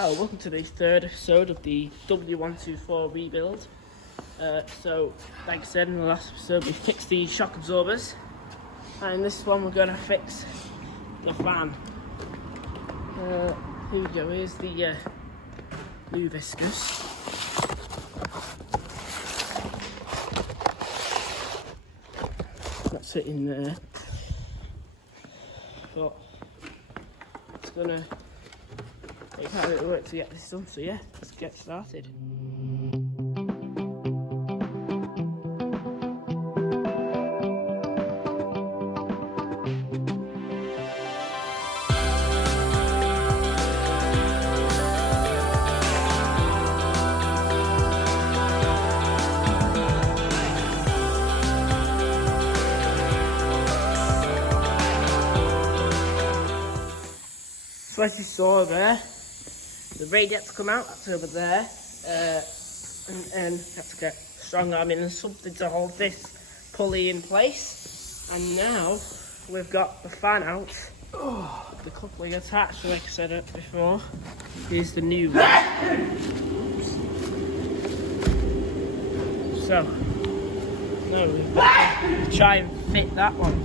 Hello, welcome to the third episode of the W124 rebuild. So, like I said in the last episode, we fixed the shock absorbers, and in this one we're going to fix the fan. Here we go, here's the new viscous. That's it in there. But it's going to take how it works to get this done, so yeah, let's get started. So as you saw there, the radiator come out, that's over there, and have to get strong arming and something to hold this pulley in place. And now we've got the fan out, the coupling attached, like I said before. Here's the new one. So, now we've got to try and fit that one.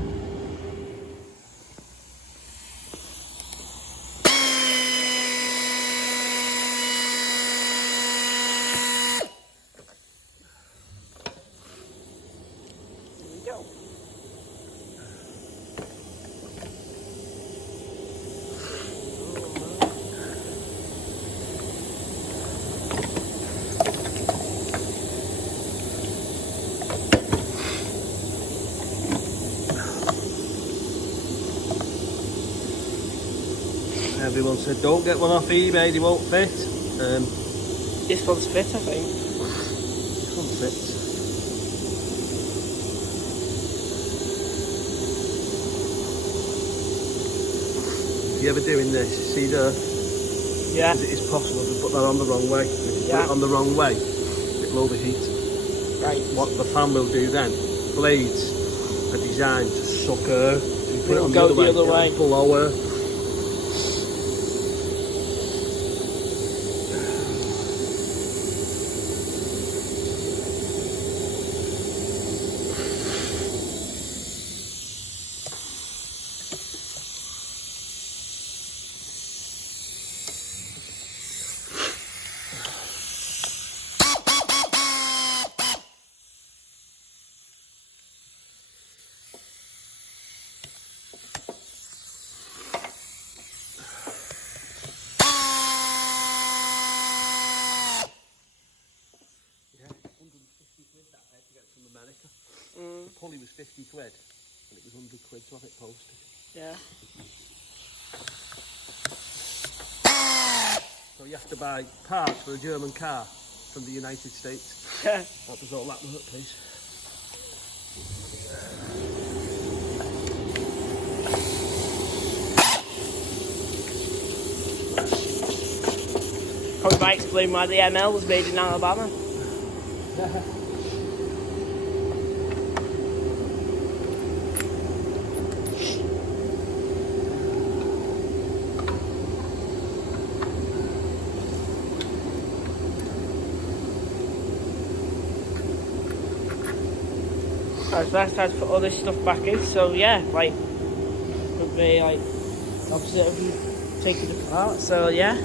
Everyone said don't get one off eBay, they won't fit. This one's fit, I think. This one fits. If you're ever doing this, see there? Yeah. It is possible to put that on the wrong way. If you put it on the wrong way, it'll overheat. Right. What the fan will do then, blades are designed to suck air. So you put it on go the other way, it'll blow air. The pulley was 50 quid and it was 100 quid to have it posted. Yeah. So you have to buy parts for a German car from the United States. Yeah. That was all that work, please. Probably might explain why the ML was made in Alabama. Alright, so that's time to put all this stuff back in. So yeah, like would be like opposite of you taking it apart. So yeah.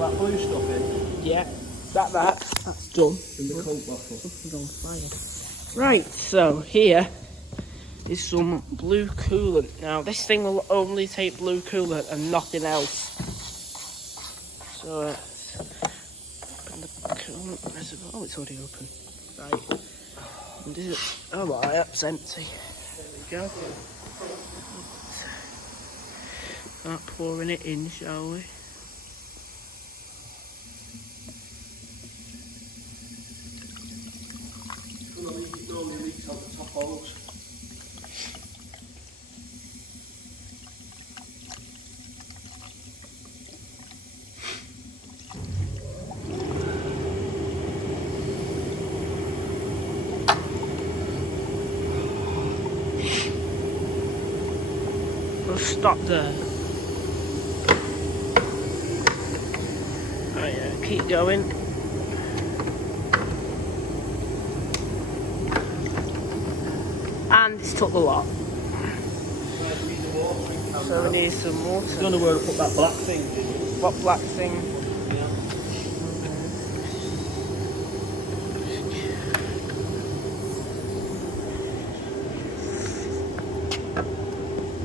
That blue stuff in. Yeah, that's done. In the coat bottle. Right, so here is some blue coolant. Now this thing will only take blue coolant and nothing else. So open the coolant reservoir. Oh, it's already open. Right. And is it? Oh my, that's empty. There we go. Start pouring it in, shall we? It normally leaks out the top holes. We'll stop there. Oh yeah, keep going. And it's took a lot. So we need some water. I don't know where to put that black thing, did you? What black thing?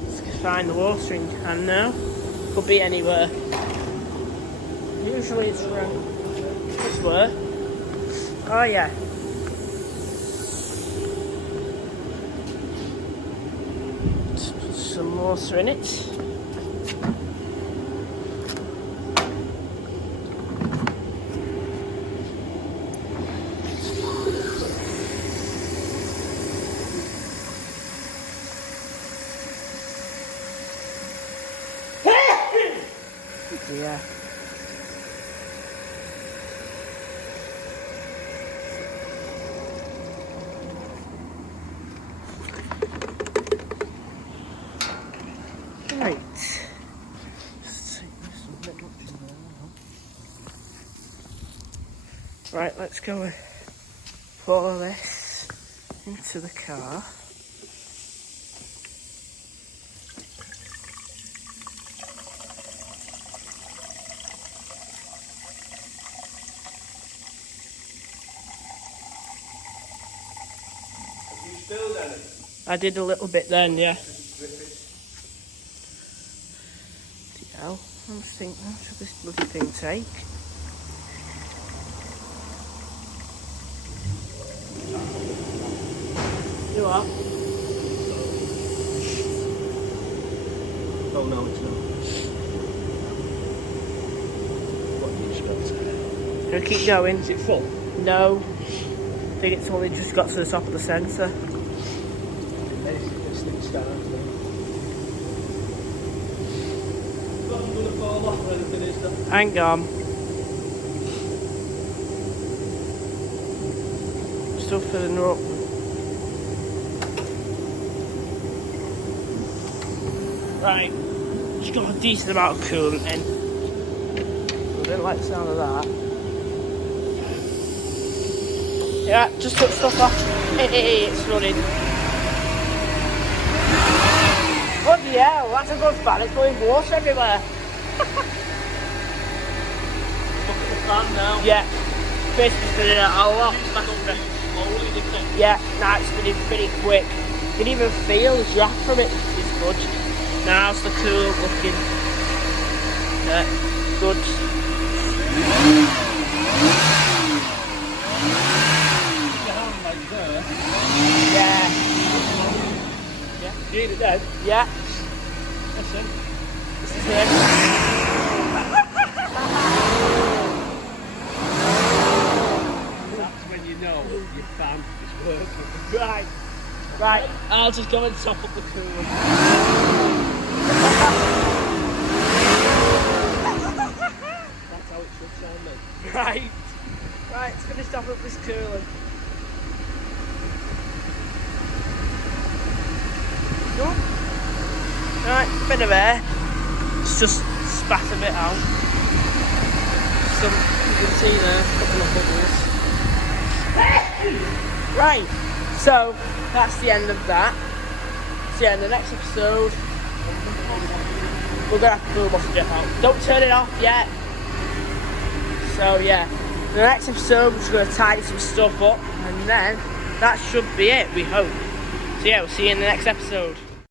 Let's find the watering can now. Could be anywhere. Usually it's around this way. Oh yeah. Let's put some water in it. Yeah. Right. Let's take this and put it in there now. Right, let's go and pour this into the car. Spilled any? I did a little bit then, yeah. Hell, I'm just thinking, how should this bloody thing take? You are? Oh no, it's not. What do you expect? Gonna keep going. Is it full? No. I think it's only just got to the top of the sensor. This thing starts now. Nothing going to fall off or anything, is there? Hang on. Still filling her up. Right. Just got a decent amount of coolant in. I didn't like the sound of that. Yeah, just took stuff off. Hey, it's running. Bloody hell, that's a good fan. It's going water everywhere. Look at the fan now. Yeah. Basically spinning it a lot faster. Slowly, didn't it? Yeah, now it's spinning pretty quick. You can even feel the draft from it. It's good. Now it's the cool looking. Yeah, good. Yeah. Yeah. You need it then? Yeah. That's it. This is it. That's when you know your fan is working. Right. Right. I'll just go and top up the coolant. That's how it should sound then. Right. Right, it's going to stop up this coolant. Go. Right, bit of air. It's just spat a bit out. Some, you can see there, a couple of bubbles. Right, so that's the end of that. So yeah, in the next episode, we're going to have to pull the bottle jet out. Don't turn it off yet. So yeah, in the next episode, we're just going to tidy some stuff up, and then that should be it, we hope. So yeah, we'll see you in the next episode.